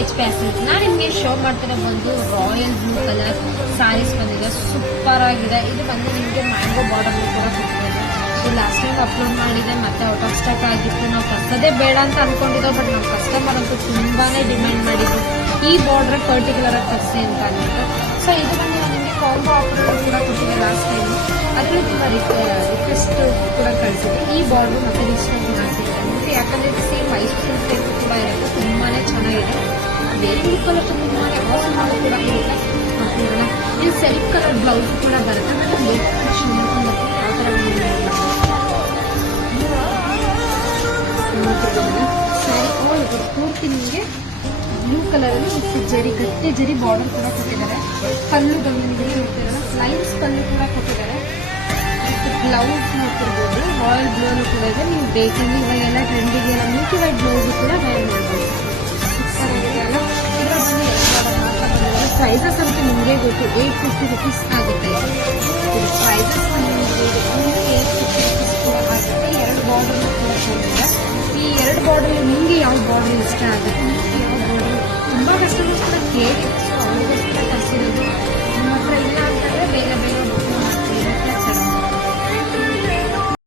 HP Aesthetics. ನಾನು ನಿಮಗೆ show ಮಾಡ್ತಿರೋ ಬಂದು ರಾಯಲ್ ಬ್ಲೂ ಕಲರ್ ಸ್ಯಾರೀಸ್ ಬಂದಿದೆ. ಸೂಪರ್ ಆಗಿದೆ. ಇದು ಬಂದು ನಿಮಗೆ ಮ್ಯಾಂಗೋ ಬಾರ್ಡರ್ ಕೂಡ ಕೊಟ್ಟಿದೆ. ಇದು ಲಾಸ್ಟ್ ಟೈಮ್ ಅಪ್ಲೋಡ್ ಮಾಡಿದೆ, ಮತ್ತೆ ಔಟ್ ಆಫ್ ಸ್ಟಾಕ್ ಆಗಿತ್ತು. ನಾವು ಕಸದೇ ಬೇಡ ಅಂತ ಅನ್ಕೊಂಡಿದ್ದೋ, ಬಟ್ ನಮ್ಮ ಕಸ್ಟಮರ್ ಅಂತೂ ತುಂಬಾನೇ ಡಿಮ್ಯಾಂಡ್ ಮಾಡಿದ್ರು ಈ ಬಾರ್ಡರ್ ಪರ್ಟಿಕ್ಯುಲರ್ ಆಗಿ ತರಿಸಿ ಅಂತ ಅಂದ್ಬಿಟ್ಟು. ಸೊ ಇದು ಬಂದು ನಿಮಗೆ ಕಾಂಬೋ ಆಫರ್ ಕೂಡ ಕೊಟ್ಟಿದೆ ಲಾಸ್ಟ್ ಟೈಮ್. ಅದರಲ್ಲಿ ತುಂಬ ರಿಕ್ವೆಸ್ಟ್ ಕೂಡ ಕಳಿಸಿದೆ. ಈ ಬಾರ್ಡರ್ ಮತ್ತೆ ರಿಜಿಸ್ಟರ್ ಮಾಡ್ತಿದ್ದೆ, ಯಾಕಂದ್ರೆ ಸೇಮ್ ಮೈಸೂರು ಟೈಪ್ ಕೂಡ ಇರುತ್ತೆ. ತುಂಬಾನೇ ಚೆನ್ನಾಗಿದೆ. ಬೇರೆ ಕಲರ್ ತುಂಬಾನೇ ಆಫರ್ ಮಾಡಿ ಕೂಡ ಇರುತ್ತೆ. ಇದು ಸೆಲ್ಫ್ ಕಲರ್ ಬ್ಲೌಸ್ ಕೂಡ ಬರುತ್ತೆ. ಮತ್ತೆ ಯಾವ ಥರ ಸ್ಯಾರಿ ಪೂರ್ತಿ ನಿಮಗೆ ಬ್ಲೂ ಕಲರ್ ಅಲ್ಲಿ ಜರಿ ಗಟ್ಟಿ ಜರಿ ಬಾರ್ಡರ್ ಕೂಡ ಕೊಟ್ಟಿದ್ದಾರೆ. ಕಲ್ಲು ಗಮನಿಗೆ ನೋಡ್ತಿರಲ್ಲ, ಲೈನ್ಸ್ ಕಲ್ಲು ಕೂಡ ಕೊಟ್ಟಿದ್ದಾರೆ. ಬ್ಲೌಸ್ ನೋಡ್ತಿರ್ಬೋದು, ರಾಯಲ್ ಬ್ಲೂ ಅನ್ನು ಕೂಡ ಇದೆ. ನೀವು ಬೇಕಂದ್ರೆ ಇವಾಗೆಲ್ಲ ಟ್ರೆಂಡಿಗೆ ಎಲ್ಲ ಮಿಲ್ಕಿ ವೈಟ್ ಬ್ಲೌಸ್ ಕೂಡ ವೇರ್ ಮಾಡ್ಬೋದು. ಸೂಪರ್ ಆಗಿದೆ ಅಲ್ಲ. ಇದರ ಬಂದು ಮಾತ್ರ ಬಂದಿದೆ. ಪ್ರೈಸಸ್ ಅಂತೂ ನಿಮಗೆ ಗೊತ್ತು, 850 rupees ಆಗುತ್ತೆ. ಪ್ರೈಸಸ್ ನಿಮಗೆ 850 rupees ಕೂಡ ಆಗುತ್ತೆ. 2 ಬಾರ್ಡರ್ ಕೂಡ ಕೊಟ್ಟಿದೆ. ಈ 2 ಬಾರ್ಡರ್ ನಿಮಗೆ ಯಾವ ಬಾರ್ಡರ್ ಇಷ್ಟ ಆಗುತ್ತೆ, ಯಾವ ಬಾರ್ಡರ್ ತುಂಬಾ ಕಸ್ಟಮರ್ಸ್ ಕೂಡ ಕೇಳಿ